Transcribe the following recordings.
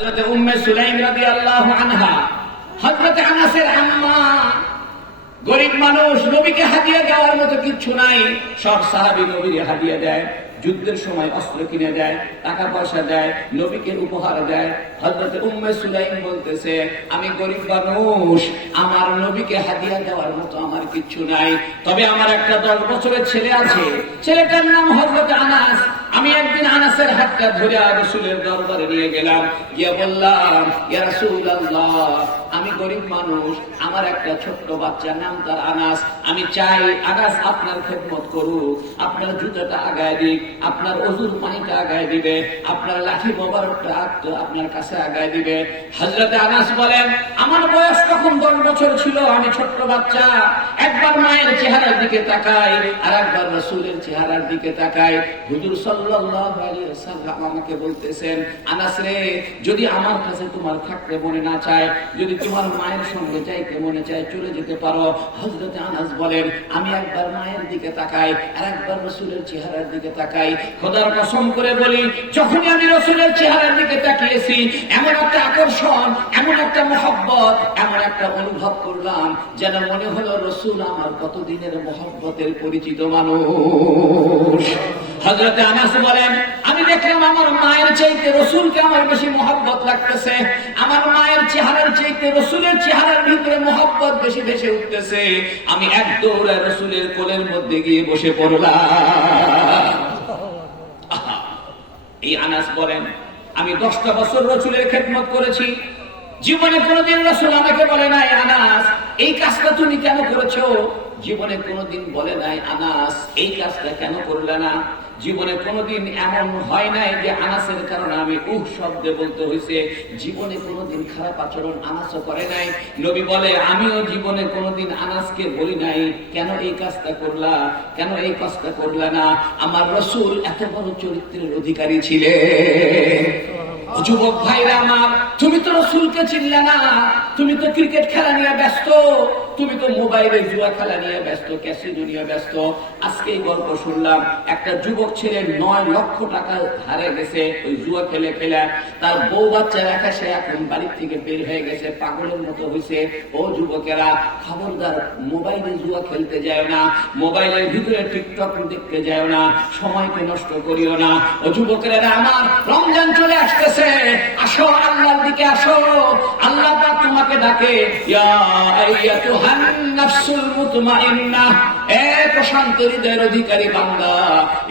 হযরত উম্মে সুলাইম রাদিয়াল্লাহু আনহা, হযরত আনাসের আম্মা, গরিব মানুষ, নবীকে হাদিয়া দেওয়ার মতো কিচ্ছু নাই। সব সাহাবী নবীকে হাদিয়া দেয়, যুদ্ধের সময় অস্ত্র কিনে দেয়, টাকা পয়সা দেয়, নবীকে উপহার দেয়। হযরত উম্মে সুলাইম বলতেছে, আমি গরিব মানুষ, আমার নবীকে হাদিয়া দেওয়ার মতো আমার কিচ্ছু নাই, তবে আমার একটা 10 বছরের ছেলে আছে, ছেলেটার নাম হযরত আনাস। আমি একদিন আনাসের হাতটা ধরে রাসূলের দরবারে নিয়ে গেলাম, গিয়ে বললাম, ইয়া রাসূলুল্লাহ, আমি গরিব মানুষ, আমার একটা ছোট্ট বাচ্চার নাম তার আনাস, আমি চাই আনাস আপনার খেদমত করুক, আপনার জুতাটা আগায় দিক, আপনার ওযুর পানিটা আগায় দিবে, আপনার লাঠি মোবারকটা আপনার কাছে আগায় দিবে। হযরত আনাস বলেন, আমার বয়স তখন 10 বছর ছিল, আমি ছোট্ট বাচ্চা, একবার মায়ের চেহারার দিকে তাকাই, আর একবার রাসূলের চেহারার দিকে তাকাই। হুজুর সাল্লাল্লাহু আলাইহি ওয়াসাল্লাম আমাকে বলতেছেন, আনাস রে, যদি আমার কাছে তোমার থাকতে মনে না চায়, যদি তোমার মায়ের সঙ্গে যাইতে মনে চায়, চলে যেতে পারো। হযরত আনাস বলেন, আমি একবার মায়ের দিকে তাকাই, আর একবার রাসূলের চেহারার দিকে তাকাই। খোদার কসম করে বলি, যখনই আমি রাসূলের চেহারার দিকে তাকিয়েছি, এমন একটা আকর্ষণ, এমন একটা মহব্বত, এমন একটা অনুভব করলাম, যেন মনে হলো রাসূল আমার কতদিনের মহব্বতের পরিচিত মানুষ। হযরত আনাস বলেন, আমি দেখলাম আমার মায়ের চাইতে রাসূলকে আমার বেশি মহব্বত লাগতেছে, আমার মায়ের চেহারার চাইতে রাসূলের চেহারার ভিতরে মহব্বত বেশি ভেসে উঠতেছে। আমি এক দৌড়ে রাসূলের কোলের মধ্যে গিয়ে বসে পড়লাম। এই আনাস বলেন, আমি 10টা বছর রাসূলের খেদমত করেছি, জীবনে কোনোদিন রাসূল আমাকে বলে নাই, আনাস এই কাজটা তুমি কেন করেছো? জীবনে কোনোদিন বলে নাই, আনাস এই কাজটা কেন করলে না? জীবনে কোনোদিন এমন হয় নাই যে আনাসের কারণে আমি শব্দে বলতে হয়েছে। জীবনে কোনোদিন খারাপ আচরণ আনাসও করে নাই। নবী বলে, আমিও জীবনে কোনোদিন আনাসকে বলি নাই, কেন এই কাজটা করলা, কেন এই কাজটা করলা না? আমার রাসূল এত বড় চরিত্রের অধিকারী ছিলেন। যুবক ভাইরা আমার, তুমি তো রাসূলকে চিনলে না, তুমি তো ক্রিকেট খেলা নিয়ে ব্যস্ত, তুমি তো মোবাইলে জুয়া খেলা নিয়ে ব্যস্ত, ক্যাসিনো নিয়ে ব্যস্ত। আজকে এই গল্প শুনলাম, একটা যুবক ছেলে 9 লক্ষ টাকা হারে গেছে ওই জুয়া খেলে খেলে, তার বউ বাচ্চা রাখা, সে এখন বাড়ি থেকে বের হয়ে গেছে, পাগলের মতো হয়েছে। ও যুবকেরা, খবরদার মোবাইলে জুয়া খেলতে যায় না, মোবাইলের ভিতরে টিকটক দেখতে যায় না, সময়কে নষ্ট করিও না। ও যুবকেরা আমার, রমজান চলে আসতেছে, আসো আল্লাহর দিকে আসো, আল্লাহ পাক তোমাকে ডাকে, ইয়া আইয়াতুহান নাফসুল মুতমাইন্নাহ, এ প্রশান্ত হৃদয়ের অধিকারী বান্দা,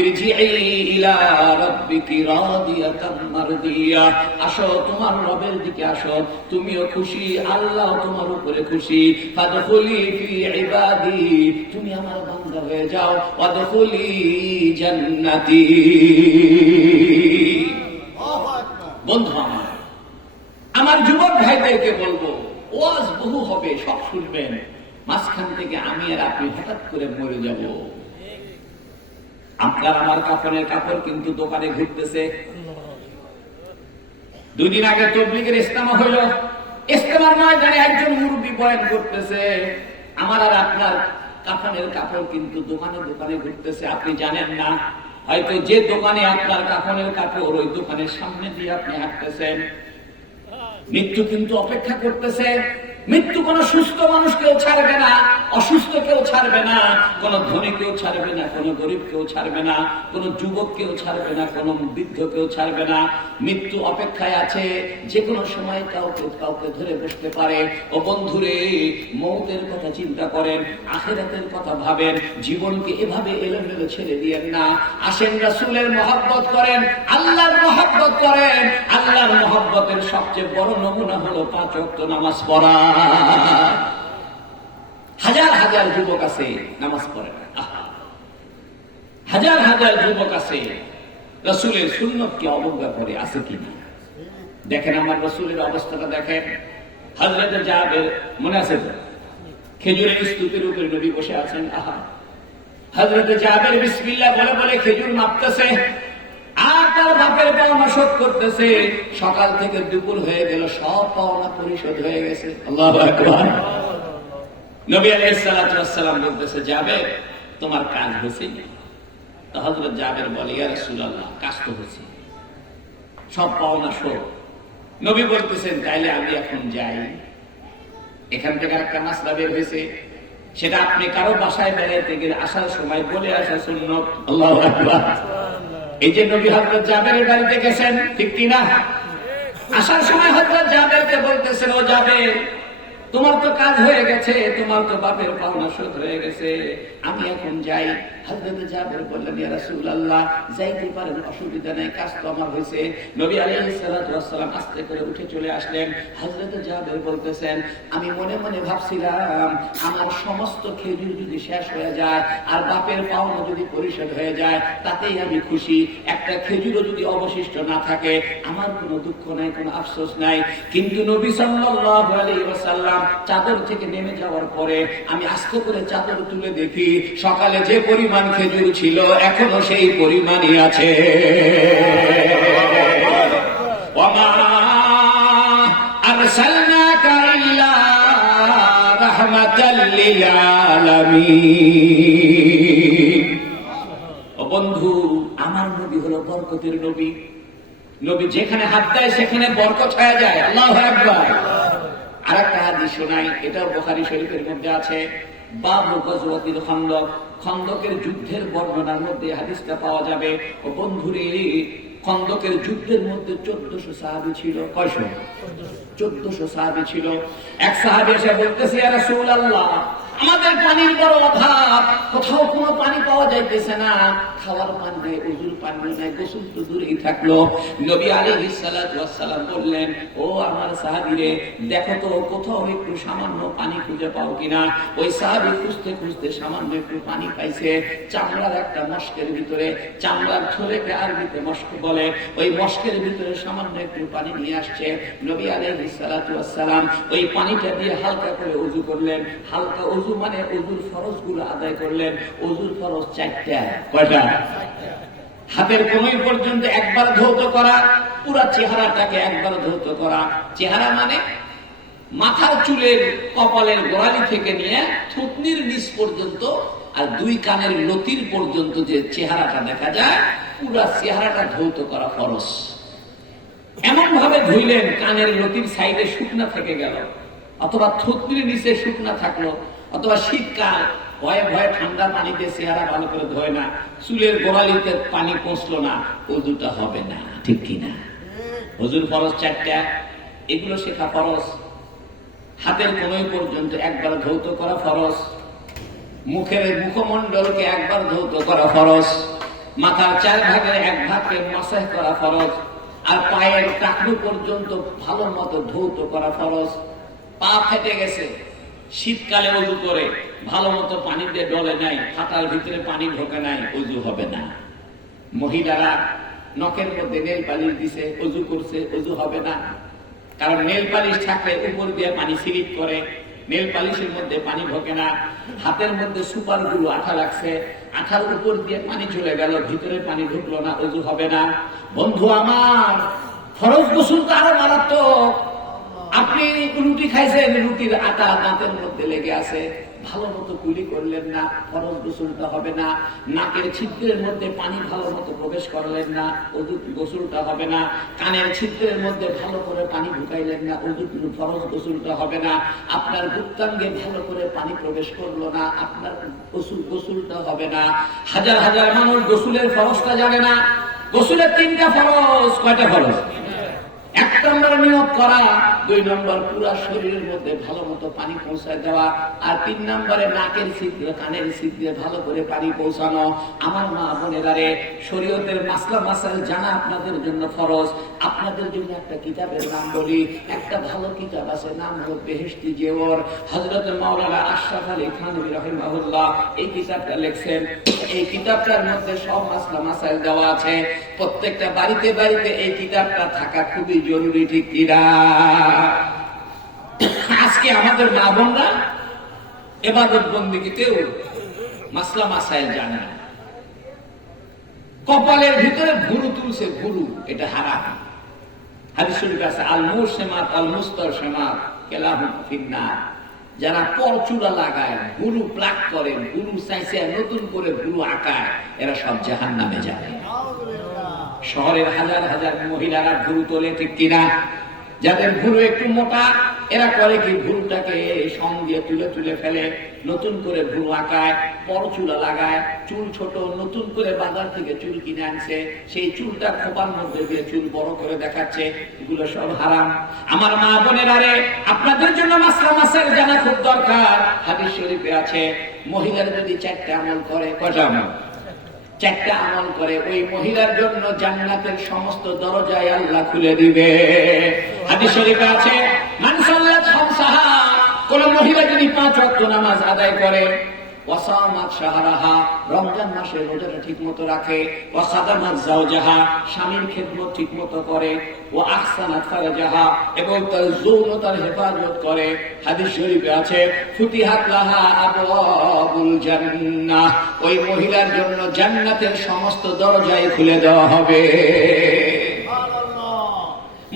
ইরজিই ইলা রাব্বিকি রাদিয়াতাম মারদিয়া, আসো তোমার রবের দিকে আসো, তুমিও খুশি, আল্লাহ তোমার উপরে খুশি। ফাদখুলি ফি ইবাদি, তুমি আমার বান্দা হয়ে যাও, ওয়াদখুলি জান্নাতি। বন্ধু আমার যুবক ভাইদেরকে বলবো, ওয়াজ বহু হবে, সব শুনবেন, মাঝখান থেকে আমি আর আপনি হঠাৎ করে মরে যাব। আপনার আমার কাফনের কাপড় কিন্তু দোকানে ঘুরতেছে। 2 দিন আগে তাবলীগের ইজতেমা হইল, ইজতেমার ময়দানে একজন মুরব্বী বয়ান করতেছে, আমার আর আপনার কাফনের কাপড় কিন্তু দোকানে দোকানে ঘুরতেছে। আপনি জানেন না, হয়তো যে দোকানে আপনার কাফনের কাপড়, ওই দোকানের সামনে দিয়ে আপনি হাঁটতেছেন। মৃত্যু কিন্তু অপেক্ষা করতেছে। মৃত্যু কোন সুস্থ মানুষকেও ছাড়বে না, অসুস্থ কেউ ছাড়বে না, কোন ধনী কেউ ছাড়বে না, কোন গরিব কেউ ছাড়বে না, কোন যুবক কেউ ছাড়বে না, কোন বৃদ্ধ কেউ ছাড়বে না। মৃত্যু অপেক্ষায় আছে, যে কোনো সময় কাউকে কাউকে ধরে বসতে পারে। ও বন্ধুরে, মৌতের কথা চিন্তা করেন, আখিরাতের কথা ভাবেন, জীবনকে এভাবে এলোমেলো ছেড়ে দিয়েন না। আসেন রাসূলের মহব্বত করেন, আল্লাহর মহব্বত করেন। আল্লাহর মহব্বতের সবচেয়ে বড় নমুনা হলো 5 ওয়াক্ত নামাজ পড়া। হাজার হাজার যুবক আছে নামাজ পড়ে না, হাজার হাজার যুবক আছে রাসূলের সুন্নতকে অবজ্ঞা করে, আছে কিনা দেখেন। আমার রাসূলের অবস্থাটা দেখেন। হযরত জাবের, মনে আছে তো, খেজুরের স্তূপের উপরে নবী বসে আছেন। হযরত জাবের বিসমিল্লাহ বলে বলে খেজুর মাপতেছে, আর তার বাপের পাওনা শোধ করতেছে। সকাল থেকে দুপুর হয়ে গেল, সব পাওনা পরিশোধ হয়ে গেছে। আল্লাহু আকবার। নবী আলাইহিস সালাতু ওয়াস সালাম বলতেছে, জাবের তোমার কাজ হয়েছে? তো হযরত জাবের বলে, ইয়া রাসূলুল্লাহ, কাজ তো হয়েছে, সব পাওনা শোধ। নবী বলতেছেন তাইলে আমি এখন যাই। এখান থেকে একটা মাসলা বের হয়েছে, সেটা আপনি কারো বাসায় বেড়াইতে গেলে আসার সময় বলে আসা সুন্নত। আল্লাহু আকবার। এই যে নবী হযরত জাবেরের বাড়িতে গেছেন, ঠিক কিনা? আসার সময় হযরত জাবেরকে বলতেছেন, ও জাবের, তোমার তো কাজ হয়ে গেছে, তোমার তো বাপের পাওনা শোধ হয়ে গেছে, আমি এখন যাই। হযরত জাবের বললেন, ইয়া রাসূলুল্লাহ, যাইতে পারেন, অসুবিধা নেই, কাজ তো আমার হয়েছে। নবী আলাইহিস সালাতু ওয়াস সালাম আস্তে করে উঠে চলে আসলেন। হযরত জাবের বলতেছেন, আমি মনে মনে ভাবছিলাম আমার সমস্ত খেজুর যদি শেষ হয়ে যায় আর বাপের পাওনা যদি পরিশোধ হয়ে যায় তাতেই আমি খুশি। একটা খেজুরও যদি অবশিষ্ট না থাকে আমার কোনো দুঃখ নাই, কোনো আফসোস নাই। কিন্তু নবী সাল্লাল্লাহু আলাইহি ওয়াসাল্লাম চাদর থেকে নেমে যাওয়ার পরে আমি আস্তে করে চাদর তুলে দেখি সকালে যে পরিমাণ খেজুর ছিল এখনো সেই পরিমাণই আছে। ওয়ামা আরসালনাকা ইল্লা রাহমাতাল লিল আলামিন। ও বন্ধু, আমার নবী হলো বরকতের নবী। নবী যেখানে হাত দেয় সেখানে বরকত হয়ে যায়। আল্লাহু আকবার। আর একটা হাদিস শোনাই, এটাও বুখারী শরীফের মধ্যে আছে। বাবু গজওয়াতিল খন্দক, খন্দকের যুদ্ধের বর্ণনার মধ্যে হাদিসটা পাওয়া যাবে। ও বন্ধুরে, খন্দকের যুদ্ধের মধ্যে 1400 সাহাবী ছিল। কয়শো? 1400 সাহাবী ছিল। এক সাহাবী এসে বলতেছে, ইয়া রাসূলুল্লাহ, আমাদের পানির বড় অভাব, কোথাও কোনো পানি পাওয়া যাইতেছে না, খাওয়ার পানি নেই, ওযুর পানি নেই, গোসল তো দূরেই থাকলো। নবী আলাইহিস সালাতু ওয়াস সালাম বললেন, ও আমার সাহাবীরে, দেখো তো কোথাও একটু সামান্য পানি খুঁজে পাও কিনা। ওই সাহাবী খুঁজতে খুঁজতে সামান্য একটু পানি পাইছে, চামড়ার একটা মশকের ভিতরে, চামড়ার থলেকে আরবিতে মশক বলে, ওই মশকের ভিতরে সামান্য একটু পানি নিয়ে আসছে। নবী আলাইহিস সালাতু ওয়াস সালাম ওই পানিটা দিয়ে হালকা করে ওযু করলেন। হালকা ওযু মানে ওযুর ফরজ গুলো আদায় করলেন। ওযুর ফরজ 4টা। কয়টা? হাতের কনুই পর্যন্ত একবার ধৌত করা, পুরো চেহারাটাকে একবার ধৌত করা। চেহারা মানে মাথার চুলের কপালের গোড়ালি থেকে নিয়ে থুতনির নিচ পর্যন্ত আর 2 কানের লতির পর্যন্ত যে চেহারাটা দেখা যায়, পুরো চেহারাটা ধৌত করা ফরজ। এমন ভাবে ধুইলেন কানের লতির সাইডে শুকনা থেকে গেল, অথবা থুতনির নিচে শুকনা থাকলো, অথবা শীতকাল ভয়ে ভয়ে ঠান্ডা পানিতে চেহারা ভালো করে ধোয় না, চুলের গোড়ালিতে পানি পৌঁছলো না, ওযুটা হবে না। ঠিক কিনা? ওযুর ফরজ 4টা, এগুলো শেখা ফরজ। হাতের কনুই পর্যন্ত একবার ধৌত করা ফরজ, মুখের মুখমণ্ডলকে একবার ধৌত করা ফরজ, মাথার 4 ভাগের 1 ভাগকে মাসাহ করা ফরজ, আর পায়ের টাকনু পর্যন্ত ভালো মতো ধৌত করা ফরজ। পা ফেটে গেছে, শীতকালে ওযু করে ভালো মতো পানি দিয়ে ডলে নাই, হাতার ভিতরে পানি ঢোকে নাই, ওযু হবে না। মহিলারা নখের মধ্যে নেল পালিশ দিছে, ওযু করছে, ওযু হবে না। কারণ নেল পালিশ থাকলে উপর দিয়ে পানি স্লিপ করে, নেল পালিশের মধ্যে পানি ঢোকে না। হাতের মধ্যে সুপার গুলো আঠা লাগছে, আঠার উপর দিয়ে পানি চলে গেল, ভিতরে পানি ঢুকলো না, ওযু হবে না। বন্ধু আমার, ফরজ গোসল তো আরো মারাত্মক। আপনি রুটি খাইছেন, রুটির আটা দাঁতের মধ্যে লেগে আছে, ভালো মতো কুলি করলেন না, ফরজ গোসলটা হবে না। নাকের ছিদ্রের মধ্যে পানি ভালো মতো প্রবেশ করলেন না, গোসলটা হবে না। কানের ছিদ্রের মধ্যে ভালো করে পানি ঢুকাইলেন না, ফরজ গোসলটা হবে না। আপনার গুপ্তাঙ্গে ভালো করে পানি প্রবেশ করলো না, আপনার গোসলটা হবে না। হাজার হাজার মানুষ গোসলের ফরজটা জানে না। গোসলের 3টা ফরজ। কয়টা ফরজ? 1 নম্বর নিয়ত করা, 2 নম্বর পুরো শরীরের মধ্যে ভালো মতো পানি পৌঁছায় দেওয়া, আর 3 নম্বরে নাকের ছিদ্রে কানের ছিদ্রে ভালো করে পানি পৌঁছানো। আমার মা বোনেরারে, শরীয়তের মাসলা মাসাইল জানা আপনাদের জন্য ফরজ। আপনাদের জন্য একটা কিতাবের নাম বলি, একটা ভালো কিতাব আছে, নাম হলো বেহেশতি জেওর। হযরত মাওলানা আশরাফ আলী থানভী রাহিমাহুল্লাহ এই কিতাবটা লিখছেন। এই কিতাবটার মধ্যে সব মাসলা মাসাইল দেওয়া আছে। প্রত্যেকটা বাড়িতে বাড়িতে এই কিতাবটা থাকা খুবই জরুরি। ঠিক কিনা? আজকে আমাদের মা বোনরা ইবাদত বন্দেগীতেও মাসলা মাসাইল জানে না। কপালের ভিতরে ভুরু তুলছে, ভুরু, এটা হারাম। হাদিস শরীফে আছে, আল মুসমাত আল মুস্তারশামাত কালাহু ফিন্নার। যারা পরচুলা লাগায়, ভুরু প্লাক করে, ভুরু চাইছে নতুন করে ভুরু আঁকায়, এরা সব জাহান্নামে যাবে। শহরের হাজার হাজার মহিলারা ভুরু তোলে, ঠিক কিনা? যাদের ভুরু একটু মোটা এরা করে কি ভুরুটাকে সং দিয়ে তুলে তুলে ফেলে, নতুন করে ভুরু আঁকায়, পরচুলা লাগায়, চুল ছোট নতুন করে বাজার থেকে চুল কিনে আনছে, সেই চুলটা খোপার মধ্যে দিয়ে চুল বড় করে দেখাচ্ছে। এগুলো সব হারাম। আমার মা বোনেরা রে, আপনাদের জন্য মাসলা মাসাইল জানা খুব দরকার। হাদিস শরীফে আছে মহিলার যদি 4টা আমল করে, কয়টা আমল? 4টা আমল করে, ওই মহিলার জন্য জান্নাতের সমস্ত দরজায় আল্লাহ খুলে দিবে। হাদিস শরীফে আছে মান সাল্লাত খামসাহা, কোন মহিলা যদি 5 ওয়াক্ত নামাজ আদায় করে, ওয়াসামাত শাহরাহা, রমজান মাসে রোজাটা ঠিকমতো রাখে, ওয়া খাদামাত যাওজাহা, স্বামীর খেদমত ঠিকমতো করে, ওয়া আহসানাত ফারজাহা, এবং তার যৌনতার হেফাজত করে। হাদিস শরীফে আছে ফুতিহাত লাহা আবওয়াবুল জান্নাহ, ওই মহিলার জন্য জান্নাতের সমস্ত দরজাই খুলে দেওয়া হবে।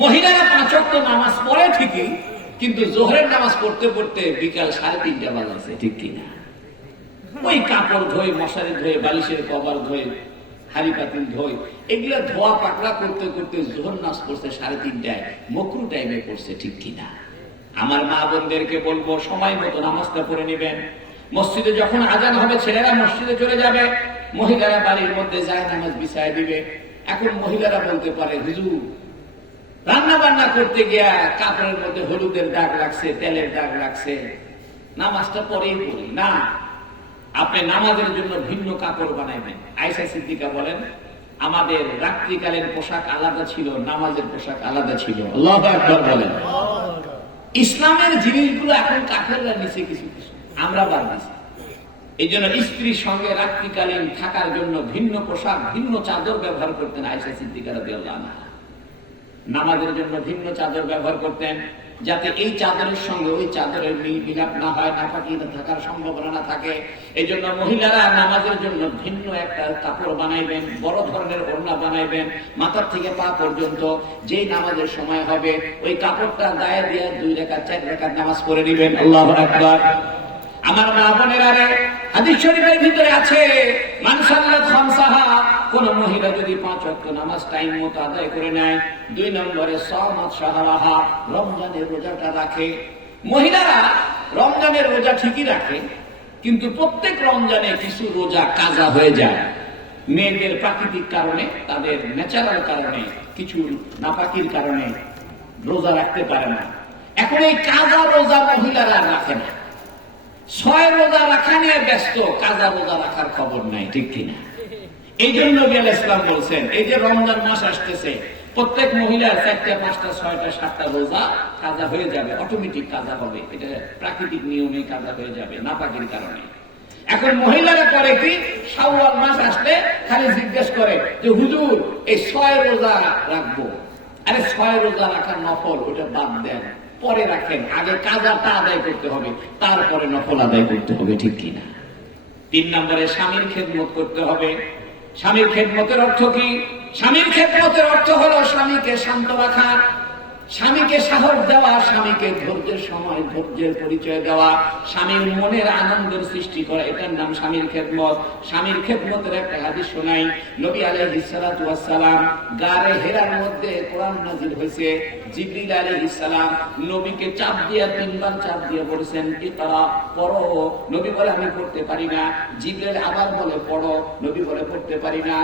মহিলারা 5 ওয়াক্ত নামাজ পড়ে ঠিকই, কিন্তু জোহরের নামাজ পড়তে পড়তে বিকাল 3:30 বাজে, ঠিক কিনা? ওই কাপড় ধোয়, মশারি ধোয়, বালিশের কভার ধোয়, হাড়ি পাতিল ধোয়, এগুলা ধোয়া পাকড়া করতে করতে জোহর নামাজ পড়ছে 3:30টায়, মকরু টাইমে পড়ছে, ঠিক কিনা? আমার মা বোনদেরকে বলবো সময় মতো নামাজটা পড়ে নেবেন। মসজিদে যখন আজান হবে ছেলেরা মসজিদে চলে যাবে, মহিলারা বাড়ির মধ্যে যায় নামাজ বিছায় দিবে। এখন মহিলারা বলতে পারে হুজুর রান্না বান্না করতে গিয়া কাপড়ের মধ্যে হলুদের দাগ লাগছে, তেলের দাগ লাগছে, নামাজটা পরেই পড়ি না। আপনি নামাজের জন্য ভিন্ন কাপড় বানাইবেন। আয়েশা সিদ্দিকা বলেন আমাদের রাত্রিকালের পোশাক আলাদা ছিল, নামাজের পোশাক আলাদা ছিল। আল্লাহু আকবার বলেন। ইসলামের জিনিসগুলো এখন কাফেররা নিচে কিছু কিছু, আমরা বাদ দিছি। এই জন্য স্ত্রীর সঙ্গে রাত্রিকালীন থাকার জন্য ভিন্ন পোশাক, ভিন্ন চাদর ব্যবহার করতেন আয়েশা সিদ্দিকা রাদিয়াল্লাহু আনহা। নামাজের জন্য ভিন্ন চাদর ব্যবহার করতেন, যাতে এই চাদরের সঙ্গে ওই চাদরের মিলাপ না হয়, নাপাকি থাকার সম্ভাবনা না থাকে। এই জন্য মহিলারা নামাজের জন্য ভিন্ন একটা কাপড় বানাইবেন, বড় ধরনের ওড়না বানাইবেন, মাথার থেকে পা পর্যন্ত। যেই নামাজের সময় হবে ওই কাপড়টা গায়ে দিয়ে 2 রাকাত 4 রাকাত নামাজ পড়ে নেবেন। আল্লাহু আকবার। আমার মা বোনেরা রে, হাদিস শরীফের ভিতরে আছে মান সাল্লাত খামসাহা, কোন মহিলা যদি 5 ওয়াক্ত নামাজ টাইম মতো আদায় করে নেয়। 2 নম্বরে সামাত শাহরাহা, রমজানের রোজাটা রাখে। মহিলারা রমজানের রোজা ঠিকই রাখে, কিন্তু প্রত্যেক রমজানে কিছু রোজা কাজা হয়ে যায়। মেয়েদের প্রাকৃতিক কারণে, তাদের ন্যাচারাল কারণে, কিছু নাপাকির কারণে রোজা রাখতে পারে না। এখন এই কাজা রোজা মহিলারা রাখে না, 6 রোজা রাখা নিয়ে ব্যস্ত, কাজা রোজা রাখার খবর নাই, ঠিক কিনা? এই জন্য নবী আলাইহিস সালাম বলছেন এই যে রমজান মাস আসতেছে, প্রত্যেক মহিলার 4টা 5টা 6টা 7টা রোজা কাজা হয়ে যাবে, অটোমেটিক কাজা হবে। এটা প্রাকৃতিক নিয়মে কাজা হয়ে যাবে, নাপাকির কারণে। এখন মহিলারা করে কি, শাওয়াল মাস আসলে খালি জিজ্ঞেস করে যে হুজুর এই 6 রোজা রাখবো। আরে 6 রোজা রাখার নফল ওটা বাদ দেন, পরে রাখেন, আগে কাজাটা আদায় করতে হবে, তারপরে নফল আদায় করতে হবে, ঠিক কিনা? 3 নম্বরে স্বামীর খেদমত করতে হবে। স্বামীর খেদমতের অর্থ কি? স্বামীর খেদমতের অর্থ হলো স্বামীকে শান্ত রাখা, স্বামীকে সাহস দেওয়া, স্বামীকে ধৈর্যের সময় ধৈর্যের পরিচয় দেওয়া, স্বামীর মনের আনন্দের সৃষ্টি করা, এটার নাম স্বামীর খেদমত। স্বামীর খেদমতের একটা হাদিস শোনাই। নবী আলাইহিস সালাতু ওয়াস সালাম গারে হেরার মধ্যে কোরআন নাযিল হয়েছে। জিবরিল আলাইহিস সালাম নবীকে চাপ দিয়ে 3 বার চাপ দিয়ে বলেছেন ইকরা, পড়ো। নবী বলে আমি পড়তে পারি না। জিবরিল আবার বলে পড়ো, নবী বলে পড়তে পারি না।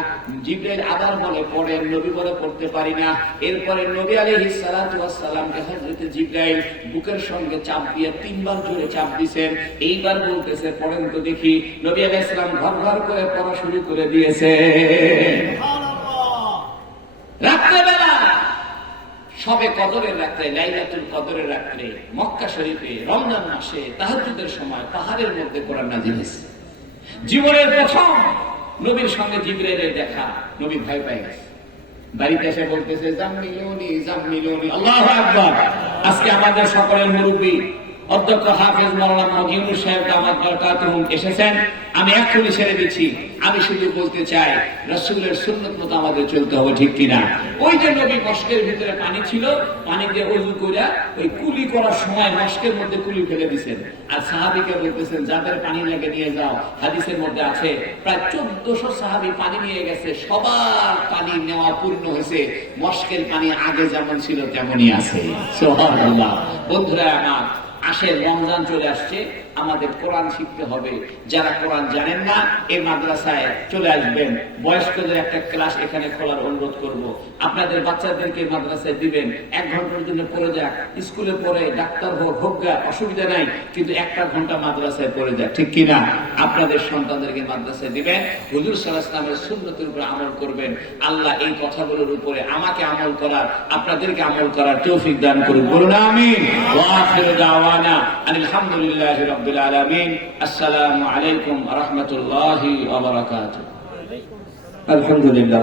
জিবরিল আবার বলে পড়েন, নবী বলে পড়তে পারি না। এরপরে নবী আলাইহিস সালাতু ওয়াস সালামকে হযরত জিবরাইল বুকের সঙ্গে চাপ দিয়ে 3 বার জোরে চাপ দিয়েছেন। এইবার বলতেছে পড়েন তো দেখি। নবী আলাইহিস সালাম ঘর ঘর করে পড়া শুরু করে দিয়েছে। রাত্রেবেলা শবে কদরের রাত্রে, লাইলাতুল কদরের রাত্রে মক্কা শরীফে রমজান মাসে তাহাজ্জুদের সময় পাহাড়ের মধ্যে কোরআন নাযিল হয়েছে। জীবনের প্রথম নবীর সঙ্গে জিবরাইলের দেখা, নবী ভয় পেয়ে গেছে। বাড়িতে এসে বলতেছে জাম্মিলুনি জাম্মিলুনি। আল্লাহু আকবার। আজকে আমাদের সকলের মুরব্বী অধ্যক্ষ হাফেজ মাওলানা ইউনূস সাহেব দামাত বরকাতুহুম এসেছেন। আমি এখনই ছেড়ে দিচ্ছি। আমি শুধু বলতে চাই রাসূলের সুন্নাত মতো আমাদের চলতে হবে, ঠিক কিনা? ওই যে নবী মস্কের ভিতরে পানি ছিল, পানি দিয়ে ওযু কইরা ওই কুলি করার সময় মস্কের মধ্যে কুলি ফেলে দিয়েছেন, আর সাহাবীকে বলতেছেন যাদের পানি লাগে নিয়ে যাও। হাদিসের মধ্যে আছে প্রায় 1400 সাহাবী পানি নিয়ে গেছে, সবার পানি নেওয়া পূর্ণ হয়েছে, মস্কের পানি আগে যেমন ছিল তেমনই আছে। সুবহানাল্লাহ। বন্ধুরা আমার, আসে রমজান চলে আসছে, আমাদের কোরআন শিখতে হবে। যারা কোরআন জানেন না এই মাদ্রাসায় চলে আসবেন। বয়স্কদের একটা ক্লাস এখানে খোলার অনুরোধ করব। আপনাদের বাচ্চাদেরকে মাদ্রাসায় দিবেন, 1 ঘন্টার জন্য পড়ে যাক, স্কুলে পড়ে ডাক্তার হোক গা, অসুবিধা নাই, কিন্তু 1 ঘন্টা মাদ্রাসায় পড়ে যাক, ঠিক কিনা? আপনাদের সন্তানদেরকে মাদ্রাসায় দিবেন, হুজুর সাল্লাল্লাহু আলাইহি ওয়াসাল্লামের সুন্নতের উপরে আমল করবেন। আল্লাহ এই কথাগুলোর উপরে আমাকে আমল করার, আপনাদেরকে আমল করার তৌফিক দান করুন। বলুন আমিন। ওয়া আখিরু দাওয়ানা আলহামদুলিল্লাহি রাব্বিল আলামিন। আসসালামু আলাইকুম ওয়া রাহমাতুল্লাহি ওয়া বারাকাতুহু। আলহামদুলিল্লাহ।